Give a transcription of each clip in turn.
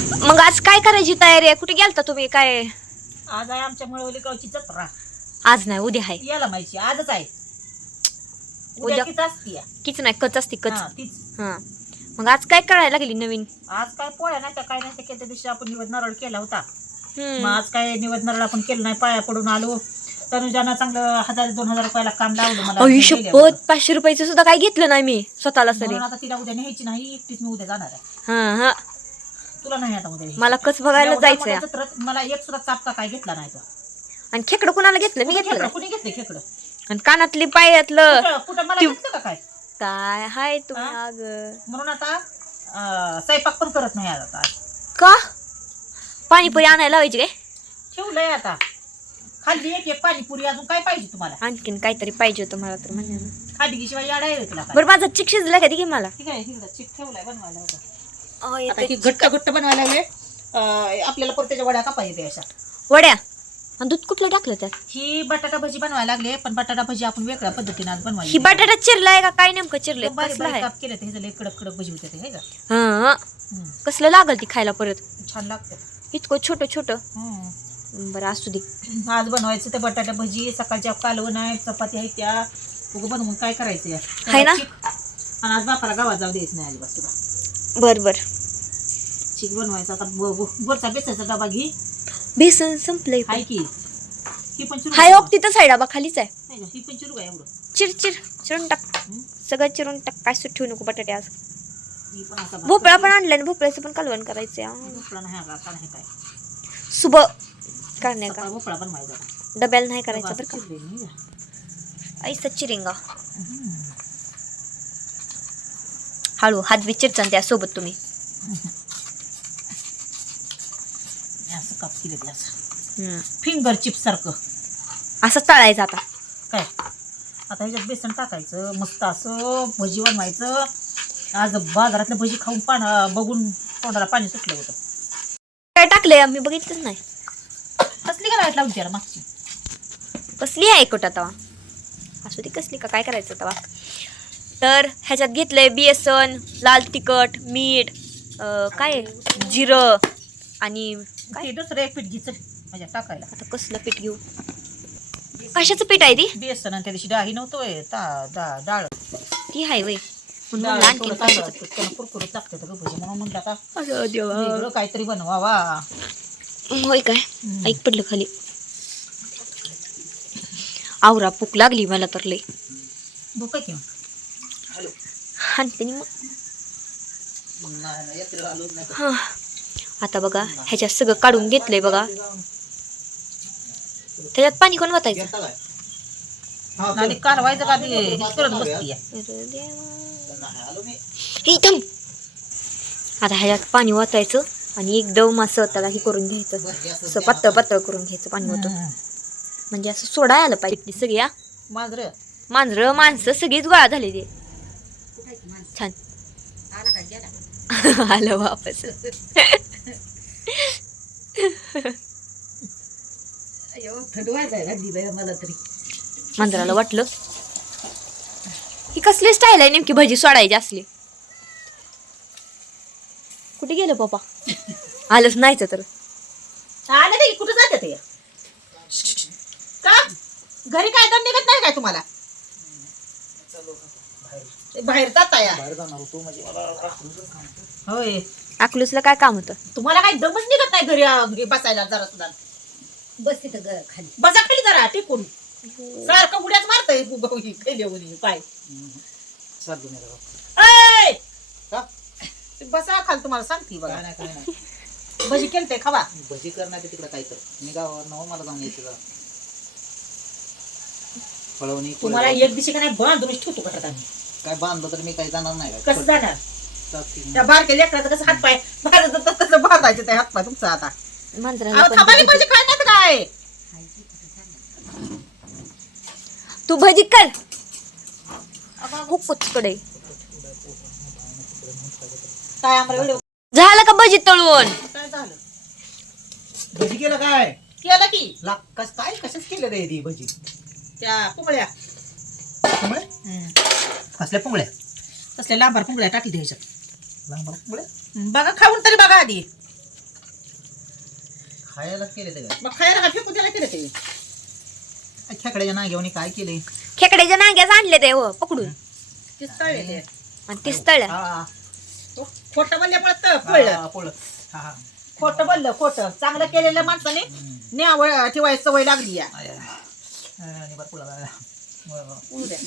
मग आज काय करायची तयारी आहे? कुठे गेलता तुम्ही? काय? आज आहे आमच्या मळवली गावची जत्रा. आज नाही उद्या आहे. याला माहिती आजच आहे. उद्या- उद्या किती असती या? किच नाही कच असते कच. हा, तीच. हा. मग आज काय करायला लागली नवीन? आज काय पोळ्या नाही त्या काय नाही त्या दिवशी आपण निवड नारळ केला होता. हम्म. मग आज काय निवड नारळ आपण केलं नाही पाया पडून आलो. तनुजानं चांगलं हजार दोन हजार रुपयाला काम लावलं मला. शपथ अगोदर. पाचशे रुपयाचं सुद्धा काय घेतलं नाही मी स्वतःला सरी म्हणून आता तिला उद्या न्यायची नाही एकटीच मी उद्या जाणार आहे. हा हा. तुला नाही आता उद्या. मला कच बघायला एवढ्या जायचंय. मोठ्या जत्रेत मला एक सुद्धा चापका काय घेतला नाही तो. आणि खेकडं कुणाला घेतलं? मी घेतलं. खेकडं? कुणी घेतले खेकडं? आणि कानातली पायातलं. कुठं- कुठं? मला ती- घेतलं का काय? काय? हाय तुम्ही हा? अग. म्हणून आता अं, स्वयंपाक पण करत नाही आज आता. का? पाणीपुरी आणायला लावायची काय? ठेवलंय आता. खाल्ली एक एक पाणीपुरी अजून काय पाहिजे तुम्हाला? आणखीन काहीतरी पाहिजे होतं मला तर म्हणजे खाल्ली की शिवाय याडा आहे तुला काय? बरं माझा चिक शिजला का घे मला? ठीक आहे ठीक आहे. चिक ठेवलाय बनवायला होता. आता ही घट्ट घट्ट बनवायला लागले. आपल्याला परत त्याच्या वड्या का पाहिजे अशा. वड्या? आणि दूध कुठलं टाकलं त्यात? ही बटाटा भजी बनवायला लागले पण बटाटा भजी आपण वेगळ्या पद्धतीने आज बनवायची ही बटाटा चिरलाय का? काय नेमकं चिरलंय? एकदम बारीक कसलं बारीक आहे? काप केले हे झाले कडक कडक भजी होते ते हे का? हा. हा. हम्म, कसलं लागल ती खायला परत? छान लागतं. इतकं छोटं छोटं? हम्म. बरं असू दे. आज बनवायचं ते बटाटा भजी सकाळच्या कालवण आहे चपाती आहे त्या. उगं बनवून काय करायचं आहे ना? आणि आज बापाला गावात जाऊ द्यायचं नाही अजिबात बर बर. चिक बनवायचा. आता ब- ब- वरचा बेसाचा डबा घे. बेसन संपलंय पण. हाय की. ही पण चिरू हाय ओक तिथंच आहे डबा खालीच आहे. नाही का? ही पण चिरू काय एवढं. चिर चिर चिरून टाक? सगळं चिरून टाक. काय सुट ठेवू नको बटाटे आज. ही पण असा भात भोपळा. पण आणलाय ना भोपळ्याचं पण कालवण करायचंय. भोपळा नाही का नाही काय. सुब करण्या का? सकाळ भोपळा बनवायचा. डब्याला नाही करायचं बरं का? नाही का? ऐसा चिरिंगा. हळू हात बी चिरचान त्यासोबत तुम्ही. असं काप केलं ते. फिंगर चिप्स सारखं. असं तळायचं आता. काय? आता ह्याच्यात बेसन टाकायचं मस्त असं भजी बनवायचं. आज बाजारातलं भजी खाऊन पाण बघून तोंडाला पाणी सुटलं होतं. काय टाकलंय? आम्ही बघितलंच नाही. कसली का लाइट लावून त्याला मागची? कसली आहे कोटा तवा? असू दे कसली का? काय करायचं तवा? तर ह्याच्यात घेतलंय बेसन लाल तिखट मीठ काय? आहे? जिरं आणि काय? दुसरं एक पीठ घ्यायचं माझ्या टाकायला. आता कसलं पीठ घेऊ? कशाचं पीठ आहे ती? बेसन आणि त्या दिवशी डाळी नव्हतोय डाळ. ती आहे वय. म्हणून तांदूळ कशाचं त्याला कुरकुरीत लागतं तर भजी म्हणून म्हणलं आता अरे देवा. वेगळं काहीतरी बनवावा. होय काय? ऐक पडलं खाली. आवरा भूक लागली मला तर लई. भूक किंवा हाणते नि मग. हा. आता बघा ह्याच्यात सगळं काढून घेतलंय बघा. त्याच्यात पाणी कोण वाटायचं आणि कालवायचं का ते हेच करत बसती अरे देवा. हे थांब आता ह्याच्यात पाणी वाचायचं आणि एकदम असं त्याला हे करून घ्यायचं. असं पातळ पातळ करून घ्यायचं पाणी होतं म्हणजे असं सोडाय आलं पाहिजे सगळी हा. मांजर. मांजरं माणसं सगळीच गोळा झाली ते छान. आलं वापस. मांजराला वाटलं. ही कसली स्टाईल आहे नेमकी? भजी सोडायची असली. कुठे गेलं पप्पा? आलंच नाहीच तर. आले नाही कुठं जाते ते? का? घरी काय दम निघत नाही काय तुम्हाला? ते बाहेर जाता या होय. अकलूसला काय काम होतं? तुम्हाला काही दमच निघत नाही घरी अं, बसायला जरा सुद्धा? बस तिथं ग खाली. बसा खाली जरा टेकून. सारखं उड्याच मारताय खेळले काय ऐ! ते बसा खाली तुम्हाला सांगते बघा. भजी केलते खावा. भजी करणार ते तिकडे काय तर मी गावावर नव मला जाऊन यायचं जरा. तुम्हाला. एक दिवशी का नाही बांधूनच ठेवतो का आम्ही काय बांधलं तर मी काही जाणार नाही. कसं जाणार. त्या बारक्या लेकराचं कसं हातपाय? बाहेर तसं बांधायचं ते हातपाय तुमचा आता. अहो, काय? तू भजी कर. काय आम्हाला झालं का भजी तळून? काय झालं? भजी केलं काय? केलं की. ला कस काय कशाच केलं रे ती भजी? त्या पुंगळ्या पुंगळे? कसल्या पुंगळ्या तसल्या लांबार पुंगळ्या टाकली ह्याच्यात. लांब पुंगळे? बघा खाऊन तरी बघा आधी. खायला केले ते मग खायला का फेकून द्यायला केलं ते? खेकड्याच्या नाग्यावनी काय केले? खेकड्याच्या नांग्याच आणले ते हो पकडून. ते तळले ते. आणि तीच तळल्या हा. खोटं बोलल्यामुळे तर कळलं हा, पोळं. हा, हा. खोटं बोललं खोटं. चांगलं केलेल्या माणसाने हम्म. न्यावं ठेवायची सवय लागली या. हा, आणि बरं. उद्या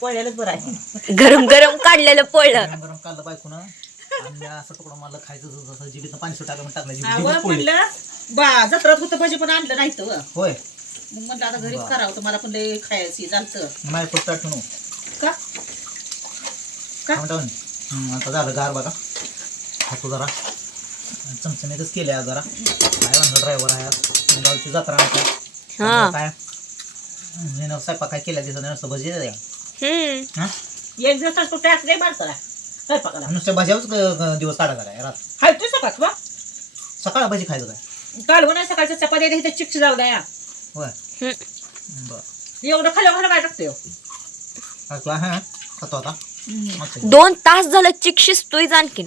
पळलेलंच बरं आहे. गरम गरम काढलेलं पडलं गरम गरम काढलं बायकोनं. आणि असं तुकडं मला खायचं जसं- जसं जिभेतनं पाणी सुटायला म्हणून टाकलं जिभेत- आवं जिभेत पोळी. म्हणलं बा जत्रात होतं भाजी पण आणलं नाही तर होय. मग म्हणलं आता घरीच. करावं तर मला पण लय खायची झालं माझ्या पुढचा ठेवून का? आता झालं गार बघा. खातो जरा. चमचमीतच केले आज जरा. काय म्हणलं ड्रायव्हर आहे आज. गावची जत्रा आहे आता. हा. त्यामुळं काय? दिसत नुसतं भजी द्या हम्म. हा? एक दिवस तो टॅक्स नाही माणसाला स्वयंपाकाला. नुसत्या भाज्याच दिवस काढायचा काय रात? हाय तू सकाळ बा सकाळ भाजी खायचं काय? काल म्हणा सकाळच्या चपात्या इथे चिप्स जाऊ द्या. होय. बरं. एवढं खाल्लं खाल्लं काय टाकते खातो हा खातो आता. मस्त. दोन तास झालं चिक शिजतोय आणखीन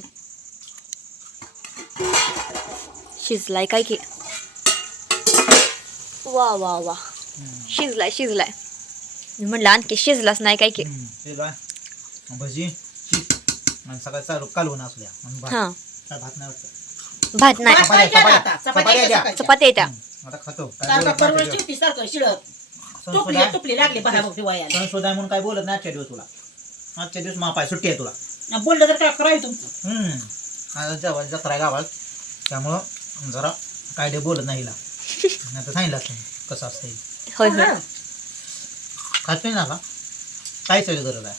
शिजलाय काय की. वा वा वा. शिजलाय शिजलाय. मी म्हणलं आणखी शिजलाच नाही काय की. भजी आणि आणि भात. हा. काय भात नाही वाटतं. भात चपात्या, केला येत्या आता खातो. संशोधा- म्हणून काय बोलत नाही आजच्या दिवस तुला. आजच्या दिवस मापाय सुट्टी आहे तुला. बोललं तर काय तुमचं? हम्म. आता जत्रा आहे गावात. त्यामुळं जरा काय ते बोलत नाही हिला. नाही तर सांगितलं असतं कसं असतं. होय होय. हा. खात नाही ना का काहीच गरज आहे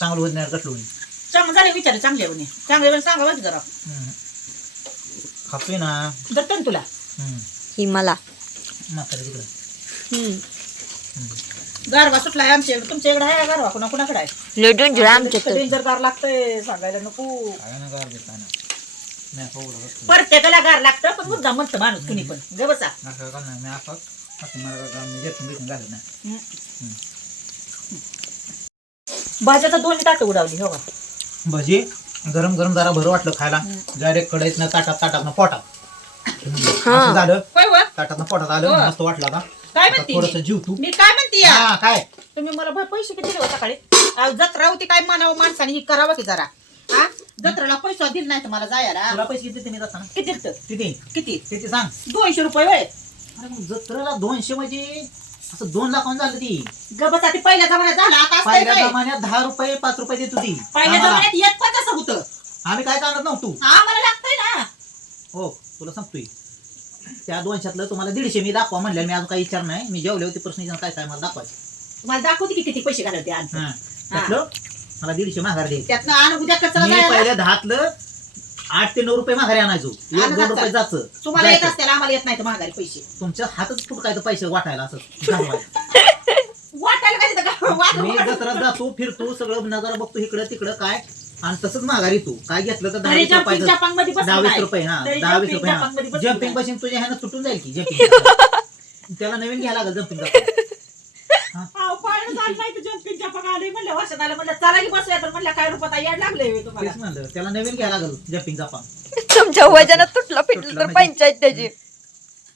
चांगलं होत नाही कटलून चांगलं झाले विचार चांगले म्हणे चांगले म्हणे सांगा बघ जरा. खातोय ना. दत्तन तुला. हम्म. ही मला. म्हातारे तिकडे. हम्म. गारवा सुटलाय आमच्या इकडे. तुमच्या इकडे आहे गारवा? कुणा कुणाकडे आहे? आमच्या तर डेंजर गार लागतंय. सांगायला नको. काय ना गार देत ना. मी असं. प्रत्येकाला गार लागतं पण मुद्दा म्हणतं माणूस कुणी पण. गे बसा. असं का नाही? मी असं भाज्याचा दोन्ही ताट उडावली हो का? भजी गरम गरम जरा बरं वाटलं खायला. डायरेक्ट कढईत ना ताटात ताटात पोटात. हा. असं झालं. होय वा ताटात पोटात आलं हो. मस्त वाटलं आता. काय आता म्हणते? थोडस जीव तू. मी काय म्हणते या? हा काय? तुम्ही मला भर पैसे किती दिले हो सकाळी? अहो, जत्रा होती काय म्हणावं माणसाने? ही करावं की जरा? हा? जत्रेला पैसा दिला नाही तर मला जायला. तुला पैसे किती जाताना? किती किती? किती? सांग. दोनशे रुपये वय जत्रेला दोनशे म्हणजे असं दोन लाखांनी झालं ती. गबसा ते पहिल्या जमान्यात झाला आता पहिल्या काय? जमान्यात दहा रुपये पाच रुपये देत होती. पहिल्या आम्हाला. जमान्यात येत पण तसं होतं. आम्ही काय जाणत नव्हतो. आम्हाला लागतंय ना. हो तुला सांगतोय. त्या दोनशेतलं तुम्हाला दीडशे मी दाखवा म्हणलं मी अजून काही विचार नाही. मी जेवले होते प्रश्न काय काय मला दाखवायचं. तुम्हाला दाखवते की किती पैसे घालवते हा. त्यातलं मला दीडशे माघार द्यायचे त्यातनं आण उद्या कचरा मी जायला. पहिल्या दहातलं आठ ते नऊ रुपये माघारी आणायचो एक दोन रुपये. जायचं तुम्हाला येत जायचं. असतील आम्हाला येत नाही तर महागारी पैसे तुमच्या हातच फुटकायचं पैसे वाटायला असं. वाटायला काय तिथं का? वाट- मी वाट- जत्रा जातो फिरतो सगळं नजर बघतो इकडं तिकडं काय आणि तसंच माघारी तू काय घेतलं तर दहा तरी वीस रुपये jumping दहा वीस. रुपये हा तरी दहा वीस jumping रुपये हा जम्पिंग. मशीन तुझ्या ह्यानं सुटून जाईल की जम्पिंग त्याला नवीन घ्यायला लागेल जम्पिंग पाळणं नाही तर jumping japan आलंय म्हणलं वर्षात आलं म्हणलं चला की बसूया. तर म्हणलं काय रुपयात याड लागले तुम्हाला. तेच म्हणलं त्याला नवीन घ्यायला लागेल तुमच्या वजनात तुटलं तुटलं पिटलं तर म्हणजे- पंचायत त्याची.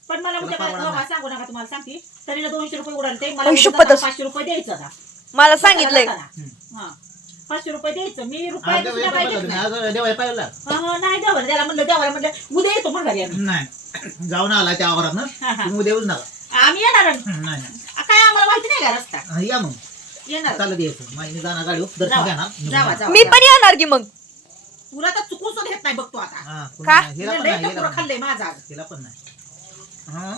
पण मला काय नाही. सांगू नका तुम्हाला सांगते. तरीला दोनशे रुपये उडाले ते. मला. पाचशे रुपये द्यायचं आता. मला सांगितलंय. हा. पाचशे रुपये द्यायचं. मी आज रुपये पाहिलं पाहिलं. नाही द्यावं त्याला म्हणलं द्यावं म्हणलं उद्या येतो माघारी आम्ही नाही. जाऊन आला त्या आवारात ना. हा, हा. तुम्ही उद्या येऊच नका आम्ही येणार. नाही नाही. काय आम्हाला माहिती नाही का रस्ता? हा, या मग. येणार. चालत यायचं माझी जाणार गाडीवर. दर्शन जावा, घेणार. निघून जावा, जाणार. जावा. मी पण येणार की मग? तुला तर चुकून सुद्धा घेत नाही बघतो आता. हा, कोणी का? नाही. हिला पण लय नाही, हिला टकुरं पण खाल्लंय माझा. हिला पण नाही. हा?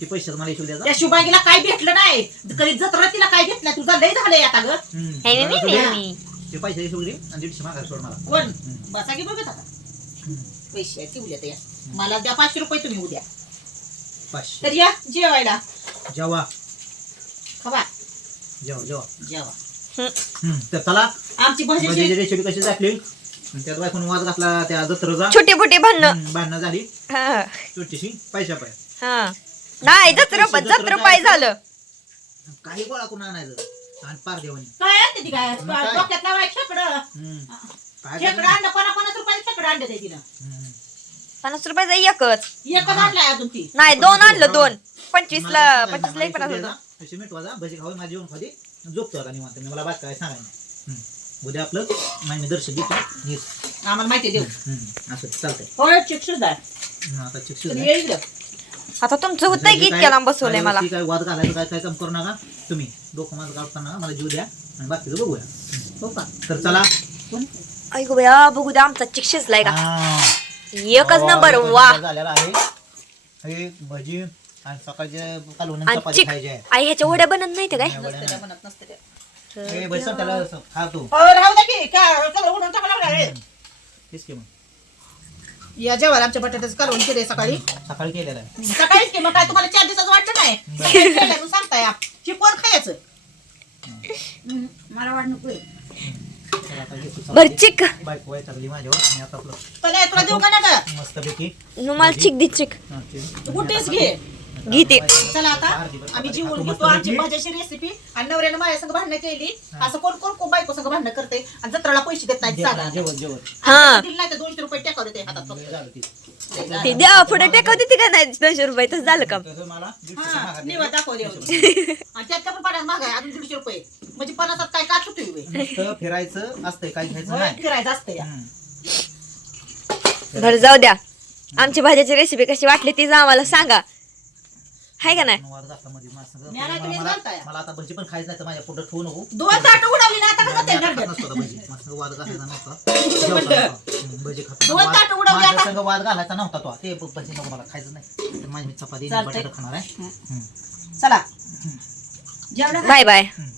ते पैसे मला द्यायचा? त्या शुभांगीला काय भेटलं नाही? कधी जत्रा तिला काय भेटलं तुझं लय झालंय आता ग. हं. हे मी- बरं, मी- तुझे- मी- ते पैसे आणि दीडशे सोड मला. कोण? हं. बसा की बघत आता. पैसे उद्या त्या मला द्या पाचशे रुपये तुम्ही उद्या. पाचशे. तर या जेवायला. जेवा. खवा. जेवा जेवा. जेवा. हं, तर चला. आमची भाजी भजीची रेसिपी कशी दाखली. आणि त्यात बायकोन वाद घातला त्या जत्रेचा छोटी मोठी भांडणं. भांडणं झाली. हा. छोटीशी पैशा पाय. हा. नाही जत्र जत्र पाय झालं. काही गोळा करून आणायचं. आणि पार देवानी. काय आणते ती काय? मग काय? डोक्यात लावाय खेकडं. हं. काय खेकडं करायचं? आणलं पन्नास पन्नास रुपयाचं खेकडं आणलं ते तिनं. पन्नास रुपयाचा एकच. एकच आणलाय अजून ती. नाही दोन आणलं दोन. मला सांगायचं, पंचवीसला एक मला पन्नास होतं. पैसे मिटवाजा भजी खाऊ माझी जेवण खाली झोपतो आता निवांत. मी मला बात काय सांगायला हम्म. उद्या आपलं माहिती दर्शन घेतो. नीट. आम्हाला माहिती देऊ. असं चालतंय. होय आता येईल इकडं. आता तुमचं होतंय की इतक्या लांब बसवलंय मला. काय वाद घालायचं काय काय काम करू नका. तुम्ही डोकं माझं काढताना मला जीव द्या आणि बाकीचं बघूया. हो का? तर चला. ऐकू बया बघू द्या आमचा चिक शिजलाय का. एकच नंबर हो, वा. झालेला आहे. हे भजी आणि सकाळचे कालवण आणि चपाती चिक खायची. आहे आई ह्याच्या वड्या बनत नाही काय? या वड्या नसते त्या नाही. बनत नसते त्या. बैसन त्याला असं खा तू. राहू द्या की काय सगळं उडून टाकावं लागणार आहे. तेच की मग. या जेवायला आमच्या बटाट्याचं कालवण केले सकाळी. सकाळी केलेलं आहे. सकाळीच की मग काय तुम्हाला चार दिवसाचं वाटलं नाही? सकाळी म्हणून सांगताय आप. चिकवर खायचं. हम्म, मला वाट नको तर आता हे तू बर चपाती. चिक. बायको वैतागली माझ्यावर आणि आता आपलं. तुला देऊ का ना मस्तपैकी मला चिक दे चिक. घे. घेते चला आता. आम्ही जीवन घेतो आमची भाज्याची रेसिपी आणि नवऱ्यानं माझ्या संग भांडणं केली. असं कोण कोण कोण बायको संग भांडणं करते आणि जत्राला पैसे देत जेवण जेवण हा. दिले नाही तर दोनशे रुपये टेकाव देते हातात फक्त. ती. ते द्या पुढे टेकवते ती का नाही? दोनशे रुपये तसं झालं का हा. दाखव देऊ आणि त्यात का पण पाण्यात महाग आहे अजून दीडशे रुपये. म्हणजे पन्नासात काय का सुटू नुसतं फिरायचं असतंय काही घ्यायचं नाही. फिरायचं असतं या. हम्म. बरं जाऊ द्या. आमची भाज्याची रेसिपी कशी वाटली ती जा आम्हाला सांगा. हाय का नाही वाद घातला मध्ये माझं सगळं. मी आला तुम्ही मला- घालताय. मला आता भजी पण खायचं नाही तर माझ्या पुढे ठेवू नको दोन ताट उडवली ना आता कसं ते मी आता नरड्यात? खात नसतो आता भजी. माझं संग वाद घालायचा नव्हता जेवता नव्हता. हम्म, भजी खातो दोन ताटं उडवली माझ्या आता. संग वाद घालायचा नव्हता तो ते भजी नको मला खायचं नाही तर माझी मी चपाती आणि चालतंय. बटाटा खाणार आहे हम्म. चला जेवढा बाय बाय हम्म.